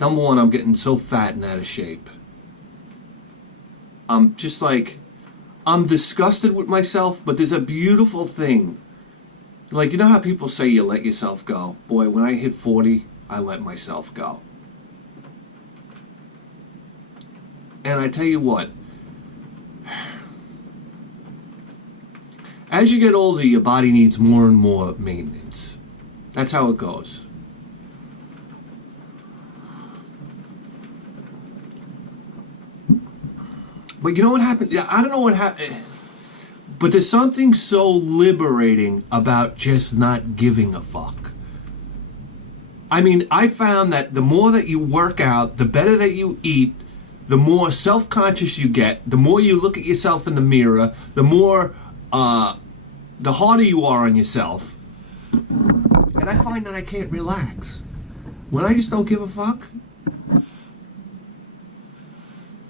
Number one, I'm getting so fat and out of shape. I'm just like, I'm disgusted with myself, but there's a beautiful thing. Like, you know how people say you let yourself go? Boy, when I hit 40, I let myself go. And I tell you what, as you get older, your body needs more and more maintenance. That's how it goes. But you know what happened? I don't know what happened. But there's something so liberating about just not giving a fuck. I mean, I found that the more that you work out, the better that you eat, the more self-conscious you get, the more you look at yourself in the mirror, the more, the harder you are on yourself. And I find that I can't relax. When I just don't give a fuck,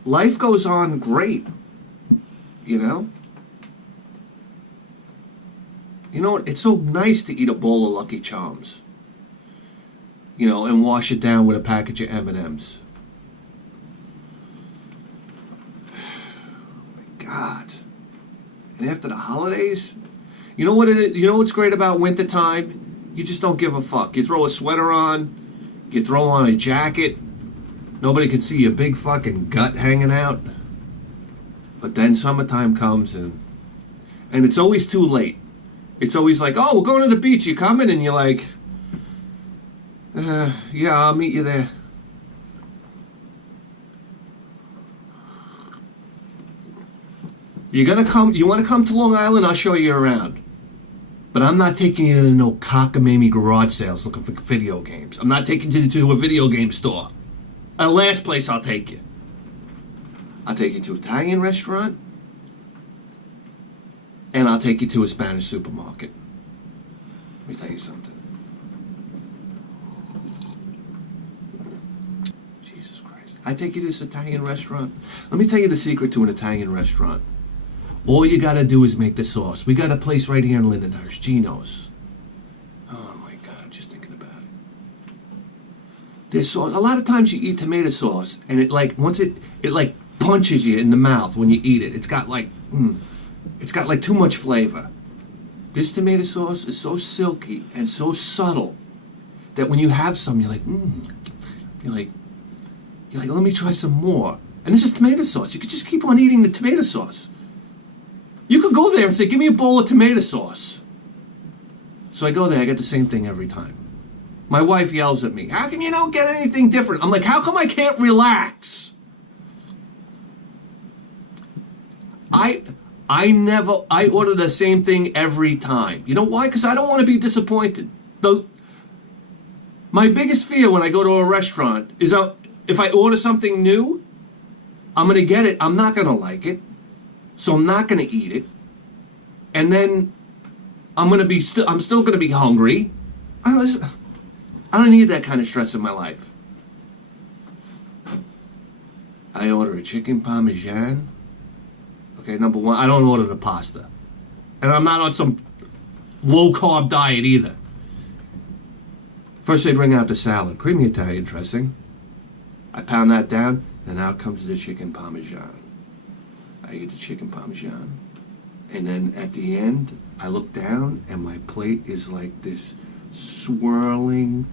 life goes on great, you know? You know what? It's so nice to eat a bowl of Lucky Charms, you know, and wash it down with a package of M&Ms. My God. And after the holidays, you know what it is? You know what's great about wintertime? You just don't give a fuck. You throw a sweater on, you throw on a jacket, nobody can see your big fucking gut hanging out. But then summertime comes and it's always too late. It's always like, oh, we're going to the beach, you coming? And you're like, yeah, I'll meet you there. You're gonna come, you want to come to Long Island? I'll show you around. But I'm not taking you to no cockamamie garage sales looking for video games. I'm not taking you to a video game store. The last place I'll take you. I'll take you to an Italian restaurant. And I'll take you to a Spanish supermarket. Let me tell you something. Jesus Christ. I take you to this Italian restaurant. Let me tell you the secret to an Italian restaurant. All you gotta do is make the sauce. We got a place right here in Lindenhurst, Gino's. Oh my God, just thinking about it. There's sauce. A lot of times you eat tomato sauce, and it like, once it like punches you in the mouth when you eat it. It's got like, it's got like too much flavor. This tomato sauce is so silky and so subtle that when you have some, you're like, You're like, let me try some more. And this is tomato sauce. You could just keep on eating the tomato sauce. You could go there and say, give me a bowl of tomato sauce. So I go there, I get the same thing every time. My wife yells at me, how come you don't get anything different? I'm like, how come I can't relax? I order the same thing every time. You know why? Because I don't want to be disappointed. My biggest fear when I go to a restaurant is if I order something new, I'm going to get it. I'm not going to like it. So I'm not going to eat it. And then I'm still going to be hungry. I don't need that kind of stress in my life. I order a chicken Parmesan. Okay, number one, I don't order the pasta. And I'm not on some low-carb diet either. First they bring out the salad, creamy Italian dressing. I pound that down, and out comes the chicken Parmesan. I eat the chicken Parmesan. And then at the end, I look down, and my plate is like this swirling,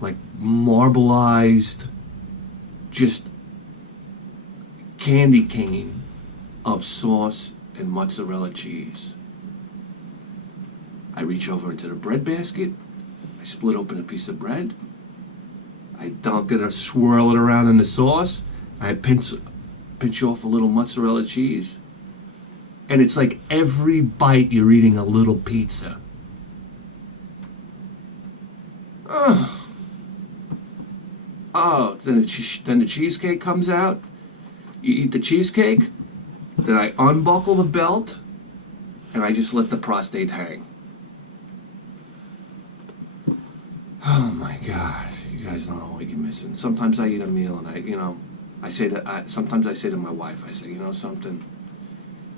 like marbleized, just candy cane of sauce and mozzarella cheese. I reach over into the bread basket. I split open a piece of bread. I dunk it or swirl it around in the sauce. I pinch off a little mozzarella cheese. And it's like every bite you're eating a little pizza. Then the cheesecake comes out. You eat the cheesecake. Then I unbuckle the belt. And I just let the prostate hang. Oh my gosh, you guys don't know what you're missing. Sometimes I eat a meal and sometimes I say to my wife, I say, you know something?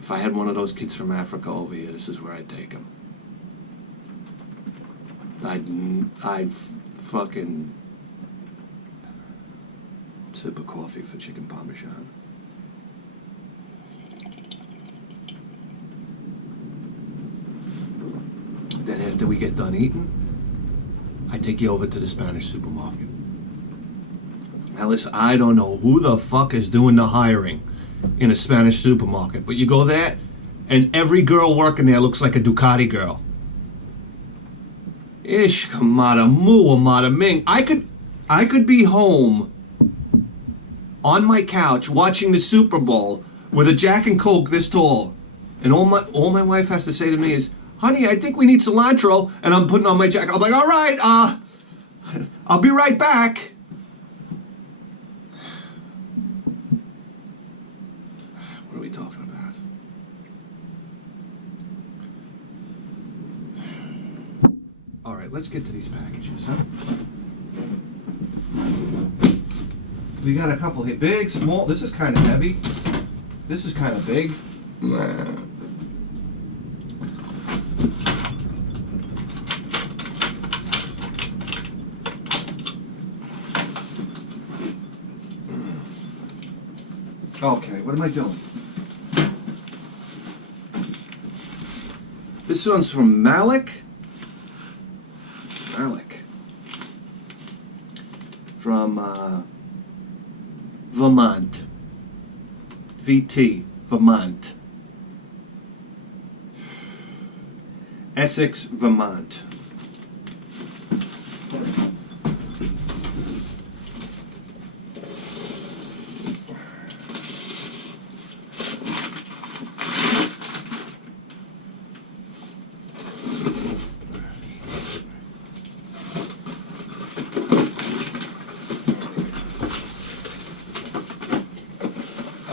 If I had one of those kids from Africa over here, this is where I'd take him. I'd fucking... sip of coffee for chicken Parmesan. Then after we get done eating, I take you over to the Spanish supermarket. Now listen, I don't know who the fuck is doing the hiring in a Spanish supermarket, but you go there and every girl working there looks like a Ducati girl. Ish kamada mu amada ming. I could be home on my couch watching the Super Bowl with a Jack and Coke this tall, and all my wife has to say to me is, "Honey, I think we need cilantro," and I'm putting on my jacket. I'm like, "All right, I'll be right back." What are we talking about? All right, let's get to these packages, huh? We got a couple here. Big, small. This is kind of heavy. This is kind of big. Okay, what am I doing? This one's from Malik. From Vermont. VT, Vermont. Essex, Vermont.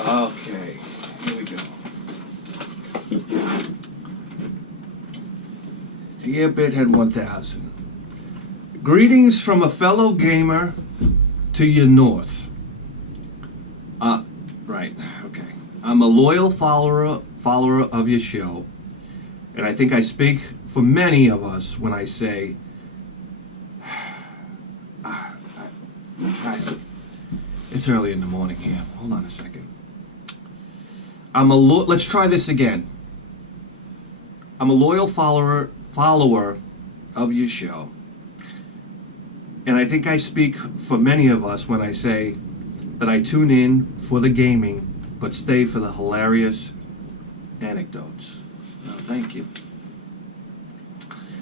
Okay, here we go. Dear Bithead 1000, greetings from a fellow gamer to your north. Right, okay. I'm a loyal follower of your show, and I think I speak for many of us when I say, guys, it's early in the morning here. Hold on a second. Let's try this again. I'm a loyal follower of your show, and I think I speak for many of us when I say that I tune in for the gaming, but stay for the hilarious anecdotes. Thank you.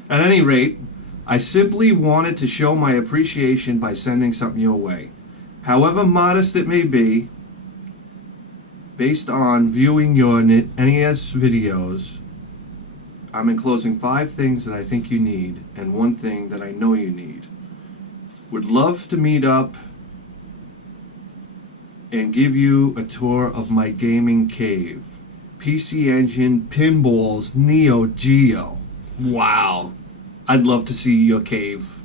At any rate, I simply wanted to show my appreciation by sending something your way. However modest it may be, based on viewing your NES videos, I'm enclosing 5 things that I think you need and 1 thing that I know you need. Would love to meet up and give you a tour of my gaming cave. PC Engine, pinballs, Neo Geo. Wow. I'd love to see your cave.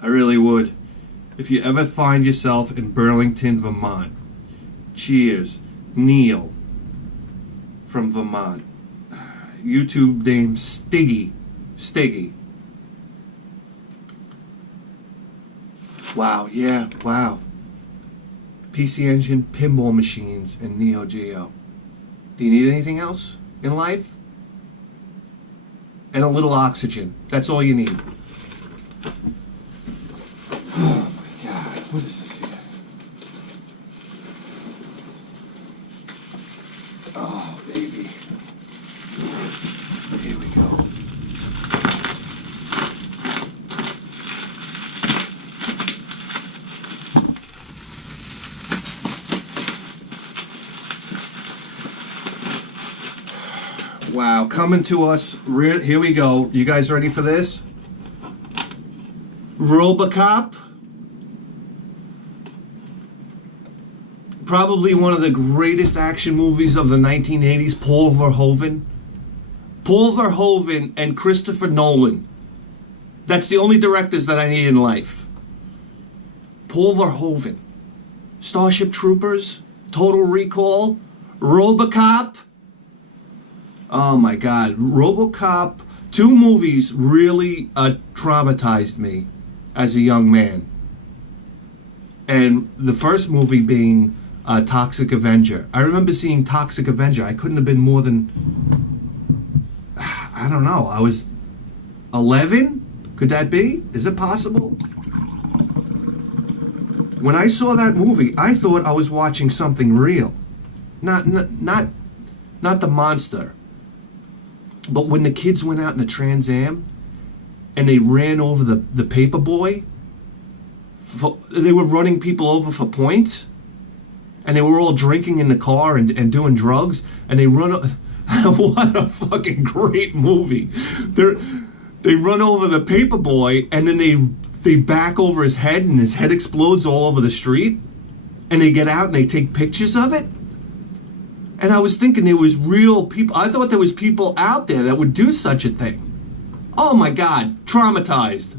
I really would. If you ever find yourself in Burlington, Vermont. Cheers, Neil from Vermont. YouTube name Stiggy. Wow, yeah, wow. PC Engine, pinball machines, and Neo Geo. Do you need anything else in life? And a little oxygen. That's all you need. Oh my God, what is this here? Oh, baby. Here we go. Wow, coming to us, here we go. You guys ready for this? RoboCop. Probably one of the greatest action movies of the 1980s, Paul Verhoeven. Paul Verhoeven and Christopher Nolan. That's the only directors that I need in life. Paul Verhoeven. Starship Troopers, Total Recall, RoboCop. Oh my God, RoboCop. 2 movies really traumatized me as a young man. And the first movie being Toxic Avenger. I remember seeing Toxic Avenger. I couldn't have been more than, I don't know, I was 11? Could that be? Is it possible? When I saw that movie, I thought I was watching something real. Not the monster. But when the kids went out in the Trans Am and they ran over the paper boy, they were running people over for points, and they were all drinking in the car and doing drugs, and they run. What a fucking great movie! They run over the paper boy, and then they back over his head, and his head explodes all over the street, and they get out and they take pictures of it. And I was thinking there was real people. I thought there was people out there that would do such a thing. Oh my God, traumatized.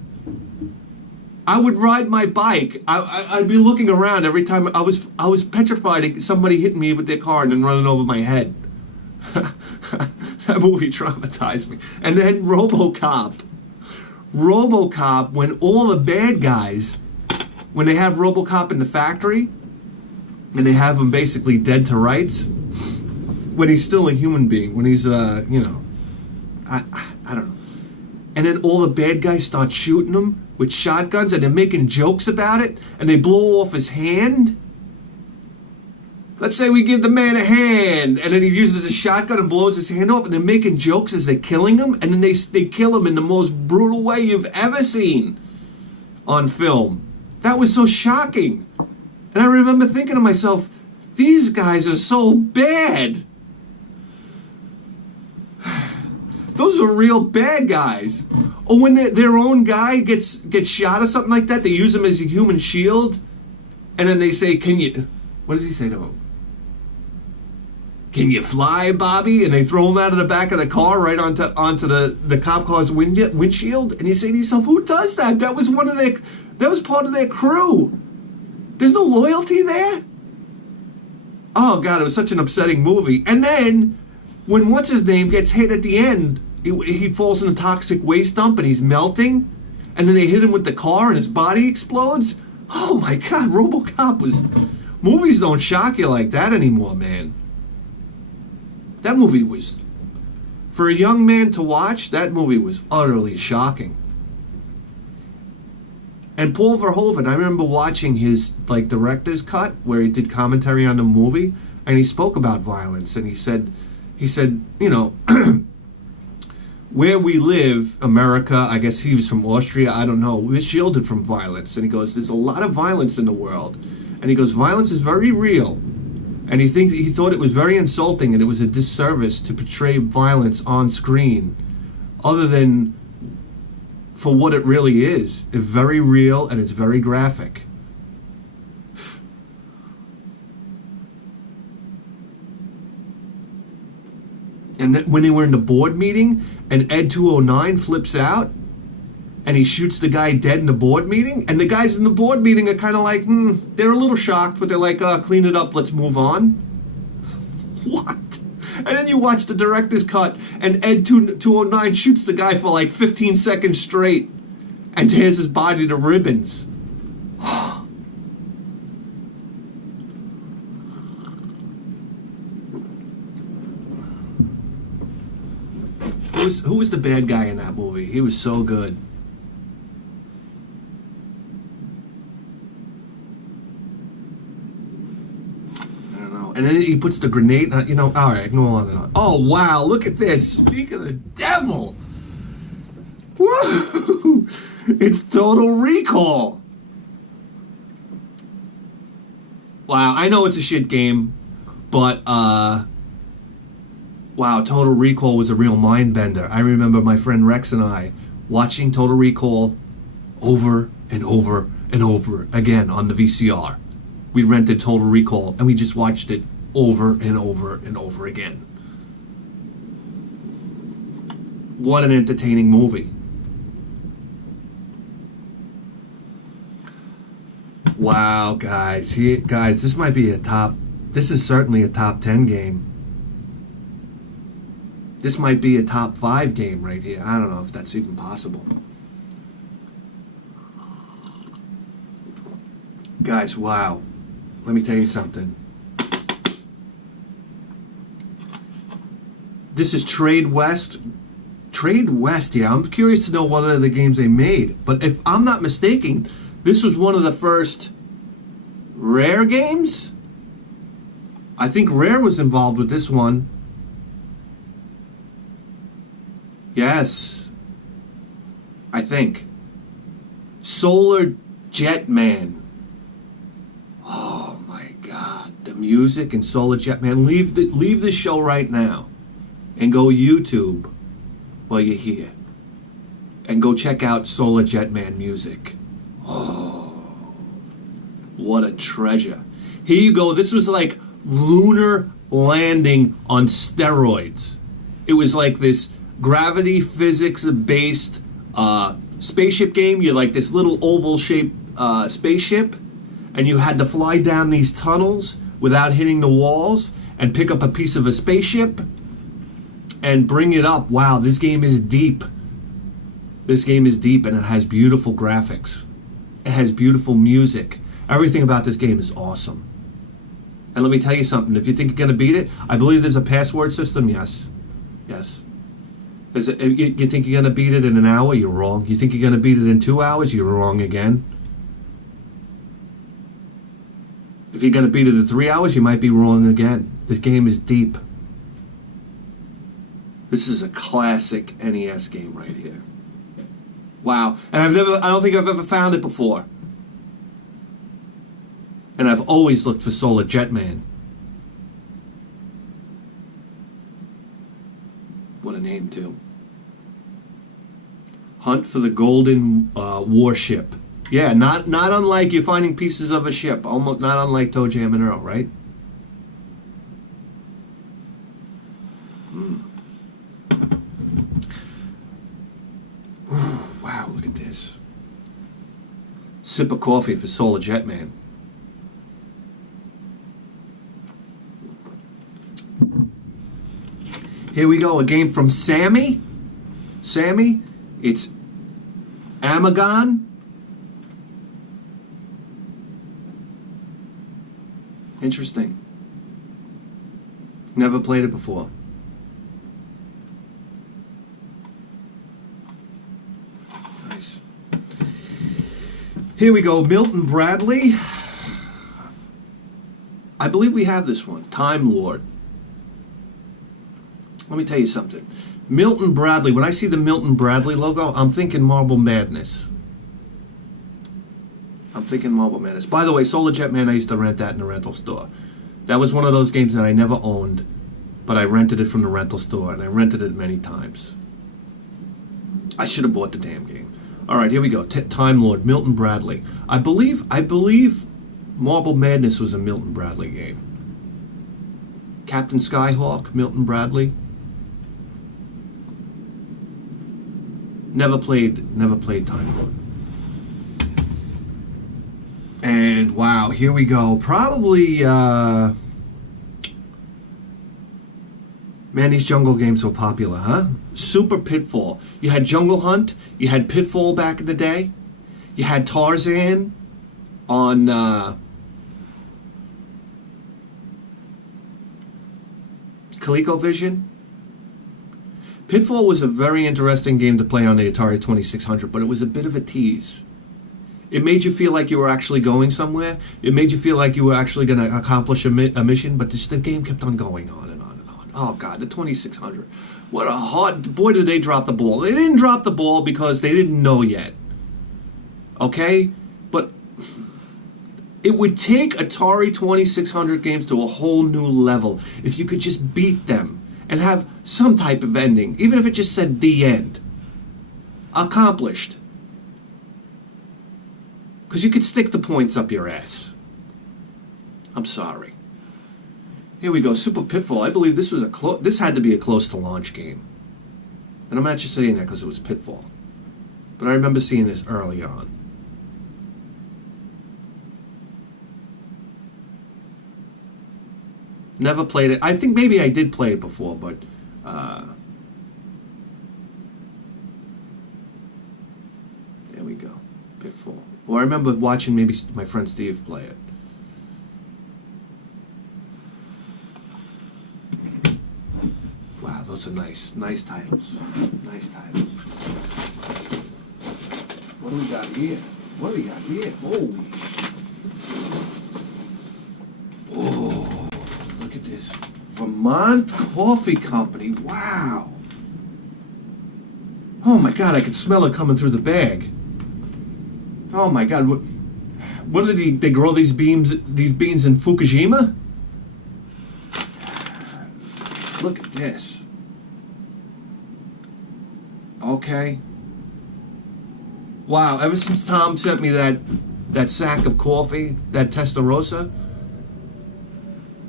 I would ride my bike. I'd be looking around every time. I was petrified of somebody hitting me with their car and then running over my head. That movie traumatized me. And then RoboCop. RoboCop, when all the bad guys, when they have RoboCop in the factory, and they have him basically dead to rights, when he's still a human being, when he's, I don't know. And then all the bad guys start shooting him with shotguns, and they're making jokes about it, and they blow off his hand. Let's say we give the man a hand, and then he uses a shotgun and blows his hand off, and they're making jokes as they're killing him, and then they kill him in the most brutal way you've ever seen on film. That was so shocking. And I remember thinking to myself, these guys are so bad. Those are real bad guys. Or when their own guy gets shot or something like that, they use him as a human shield, and then they say, "Can you?" What does he say to him? "Can you fly, Bobby?" And they throw him out of the back of the car right onto the cop car's windshield. And you say to yourself, "Who does that? That was part of their crew. There's no loyalty there." Oh God, it was such an upsetting movie. And then when what's his name gets hit at the end, he falls in a toxic waste dump and he's melting, and then they hit him with the car and his body explodes. Oh my God, RoboCop was... Movies don't shock you like that anymore, man. That movie was... For a young man to watch, that movie was utterly shocking. And Paul Verhoeven, I remember watching his director's cut where he did commentary on the movie, and he spoke about violence, and he said, you know, where we live, America, I guess he was from Austria, I don't know, we're shielded from violence. And he goes, there's a lot of violence in the world. And he goes, violence is very real. And he thought it was very insulting and it was a disservice to portray violence on screen, other than for what it really is. It's very real and it's very graphic. And then when they were in the board meeting and Ed 209 flips out and he shoots the guy dead in the board meeting, and the guys in the board meeting are kind of like, they're a little shocked, but they're like, clean it up, let's move on. What? And then you watch the director's cut and Ed 209 shoots the guy for like 15 seconds straight and tears his body to ribbons. Who was the bad guy in that movie? He was so good. I don't know. And then he puts the grenade, you know, all right, go on and on. Oh, wow, look at this. Speak of the devil. Woo! It's Total Recall. Wow, I know it's a shit game, but, wow, Total Recall was a real mind bender. I remember my friend Rex and I watching Total Recall over and over and over again on the VCR. We rented Total Recall and we just watched it over and over and over again. What an entertaining movie. Wow, guys, this might be this is certainly a top 10 game. This might be a top 5 game right here. I don't know if that's even possible. Guys, wow. Let me tell you something. This is Trade West. Trade West, yeah. I'm curious to know what other games they made. But if I'm not mistaken, this was one of the first Rare games? I think Rare was involved with this one. Yes. I think. Solar Jetman. Oh my God. The music and Solar Jetman. Leave the show right now and go YouTube while you're here. And go check out Solar Jetman music. Oh, what a treasure. Here you go. This was like lunar landing on steroids. It was like this gravity physics based spaceship game. You're like this little oval shaped spaceship, and you had to fly down these tunnels without hitting the walls and pick up a piece of a spaceship and bring it up. Wow, this game is deep. This game is deep, and it has beautiful graphics. It has beautiful music. Everything about this game is awesome. And let me tell you something. If you think you're going to beat it, I believe there's a password system. Yes. Yes. You think you're going to beat it in an hour? You're wrong. You think you're going to beat it in 2 hours? You're wrong again. If you're going to beat it in 3 hours, you might be wrong again. This game is deep. This is a classic NES game right here. Wow. And I don't think I've ever found it before. And I've always looked for Solar Jetman. What a name, too. Hunt for the Golden Warship. Yeah, not unlike you're finding pieces of a ship. Almost not unlike Toe Jam and Earl, right? Wow, look at this. Sip of coffee for Solar Jetman. Here we go, a game from Sammy. Sammy, it's Amagon. Interesting. Never played it before. Nice. Here we go, Milton Bradley. I believe we have this one, Time Lord. Let me tell you something. Milton Bradley, when I see the Milton Bradley logo, I'm thinking Marble Madness. I'm thinking Marble Madness. By the way, Solar Jetman, I used to rent that in the rental store. That was one of those games that I never owned, but I rented it from the rental store, and I rented it many times. I should have bought the damn game. All right, here we go. Time Lord, Milton Bradley. I believe Marble Madness was a Milton Bradley game. Captain Skyhawk, Milton Bradley. Never played Time Lord. And wow, here we go. Probably, man, these jungle games so popular, huh? Super Pitfall. You had Jungle Hunt. You had Pitfall back in the day. You had Tarzan on ColecoVision. Pitfall was a very interesting game to play on the Atari 2600, but it was a bit of a tease. It made you feel like you were actually going somewhere. It made you feel like you were actually going to accomplish a mission, but the game kept on going on and on and on. Oh, God, the 2600. What a hard... Boy, did they drop the ball. They didn't drop the ball because they didn't know yet. Okay? But it would take Atari 2600 games to a whole new level if you could just beat them and have some type of ending, even if it just said the end. Accomplished. Because you could stick the points up your ass. I'm sorry. Here we go, Super Pitfall. I believe this was this had to be a close to launch game. And I'm not just saying that because it was Pitfall. But I remember seeing this early on. Never played it. I think maybe I did play it before, but there we go. Pitfall. Or remember watching maybe my friend Steve play it. Wow, those are nice titles. Nice titles. What do we got here? What do we got here? Holy oh, look at this. Vermont Coffee Company. Wow. Oh my God, I can smell it coming through the bag. Oh my God, what did they grow these beans in Fukushima? Look at this. Okay. Wow, ever since Tom sent me that sack of coffee, that Testarossa,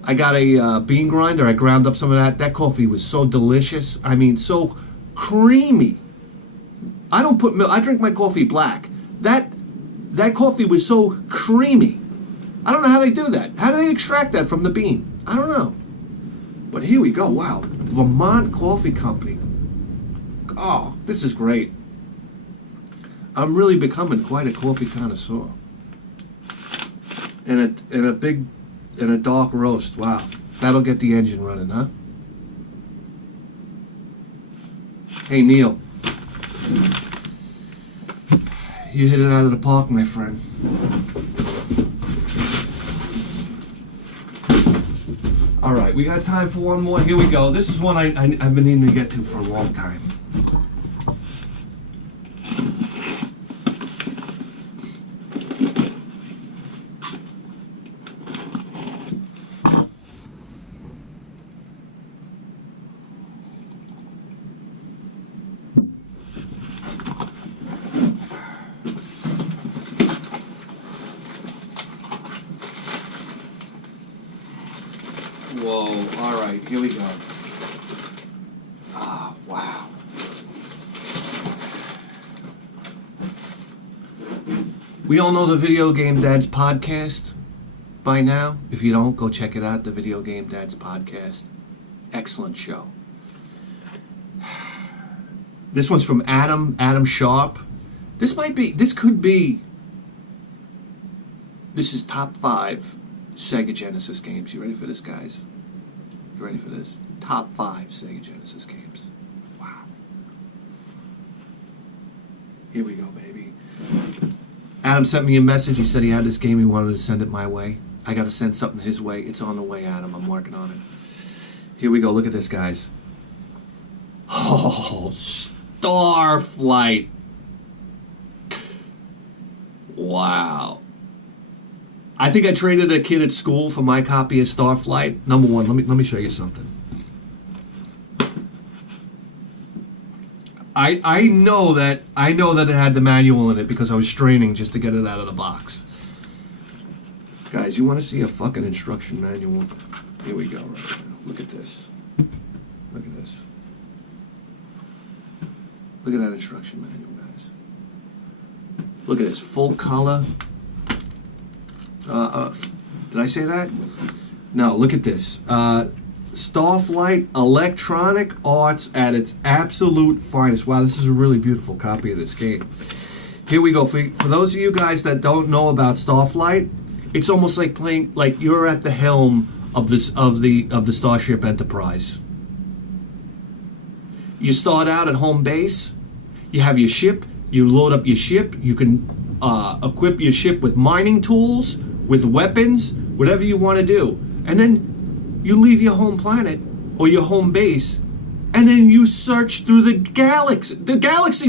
I got a bean grinder. I ground up some of that. That coffee was so delicious. I mean, so creamy. I don't put milk. I drink my coffee black. That coffee was so creamy. I don't know how they do that. How do they extract that from the bean? I don't know. But here we go. Wow. Vermont Coffee Company. Oh, this is great. I'm really becoming quite a coffee connoisseur. And a dark roast. Wow. That'll get the engine running, huh? Hey, Neil. You hit it out of the park, my friend. All right, we got time for one more. Here we go. This is one I've been needing to get to for a long time. Whoa, all right, here we go. Ah, wow. We all know the Video Game Dads podcast by now. If you don't, go check it out, the Video Game Dads podcast. Excellent show. This one's from Adam Sharp. This is top 5 Sega Genesis games. You ready for this, guys? You ready for this? Top 5 Sega Genesis games. Wow. Here we go, baby. Adam sent me a message. He said he had this game. He wanted to send it my way. I got to send something his way. It's on the way, Adam. I'm working on it. Here we go. Look at this, guys. Oh, Starflight. Wow. I think I traded a kid at school for my copy of Starflight. Number one, let me show you something. I know that it had the manual in it because I was straining just to get it out of the box. Guys, you want to see a fucking instruction manual? Here we go right now. Look at this. Look at this. Look at that instruction manual, guys. Look at this, full color. Did I say that? No, look at this. Starflight Electronic Arts at its absolute finest. Wow, this is a really beautiful copy of this game. Here we go. For those of you guys that don't know about Starflight, it's almost like playing, like you're at the helm of the Starship Enterprise. You start out at home base. You have your ship. You load up your ship. You can equip your ship with mining tools, with weapons, whatever you want to do. And then you leave your home planet or your home base, and then you search through the galaxy.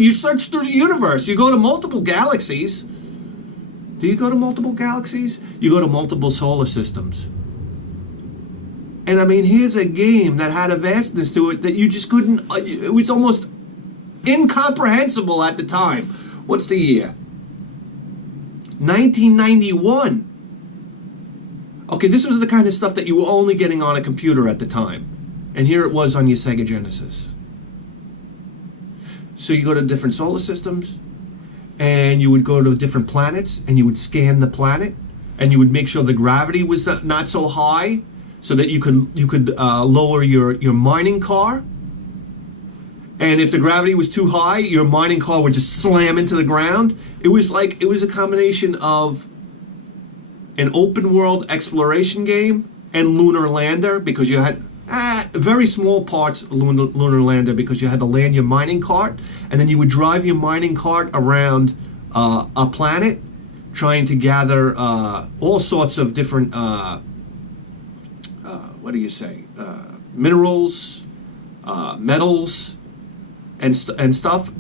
You search through the universe. You go to multiple galaxies. Do you go to multiple galaxies? You go to multiple solar systems. And I mean, here's a game that had a vastness to it that you just couldn't, it was almost incomprehensible at the time. What's the year? 1991. Okay, this was the kind of stuff that you were only getting on a computer at the time. And here it was on your Sega Genesis. So you go to different solar systems, and you would go to different planets, and you would scan the planet, and you would make sure the gravity was not so high, so that you could lower your mining car. And if the gravity was too high, your mining car would just slam into the ground. It was a combination of an open world exploration game and Lunar Lander, because you had very small parts Lunar Lander, because you had to land your mining cart, and then you would drive your mining cart around a planet trying to gather all sorts of different minerals, metals, and stuff.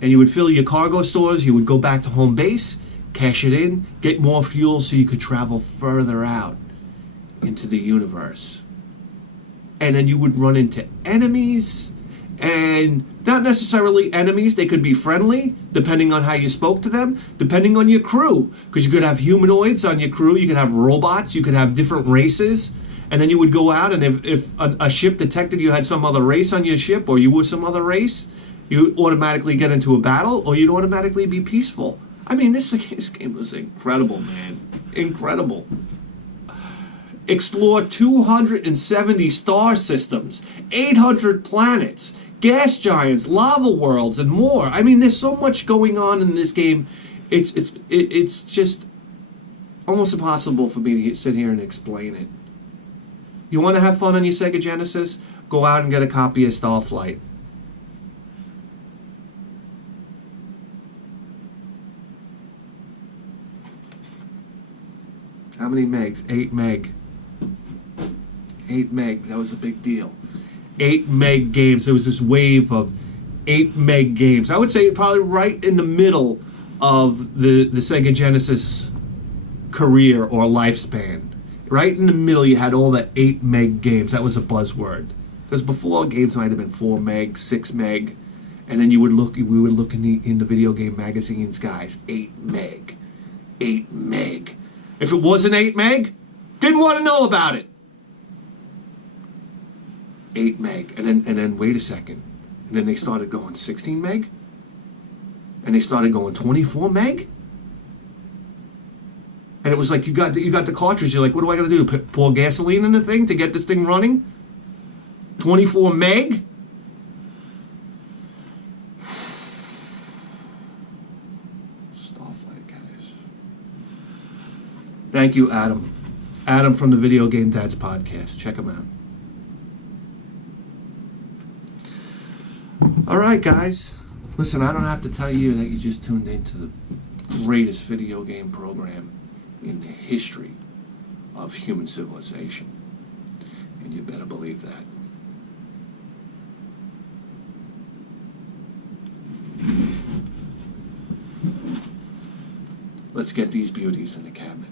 And you would fill your cargo stores. You would go back to home base, cash it in, get more fuel so you could travel further out into the universe. And then you would run into enemies, and not necessarily enemies. They could be friendly, depending on how you spoke to them, depending on your crew. Because you could have humanoids on your crew, you could have robots, you could have different races. And then you would go out, and if a ship detected you had some other race on your ship, or you were some other race, you automatically get into a battle, or you'd automatically be peaceful. I mean, this game was incredible, man. Incredible. Explore 270 star systems, 800 planets, gas giants, lava worlds, and more. I mean, there's so much going on in this game. It's just almost impossible for me to sit here and explain it. You want to have fun on your Sega Genesis? Go out and get a copy of Starflight. How many megs? 8 meg. 8 meg. That was a big deal. 8 meg games. There was this wave of 8 meg games. I would say probably right in the middle of the Sega Genesis career or lifespan. Right in the middle, you had all the 8 meg games. That was a buzzword. Because before, games might have been 4 meg, 6 meg, and then we would look in the video game magazines, guys. 8 meg, 8 meg. If it wasn't 8 meg, didn't want to know about it. 8 meg, and then wait a second, and then they started going 16 meg, and they started going 24 meg. And it was like you got the cartridge. You're like, what do I got to do? Pour gasoline in the thing to get this thing running? 24 meg? Starflight, guys. Thank you, Adam. Adam from the Video Game Dads podcast. Check him out. All right, guys. Listen, I don't have to tell you that you just tuned into the greatest video game program in the history of human civilization. And you better believe that. Let's get these beauties in the cabinet.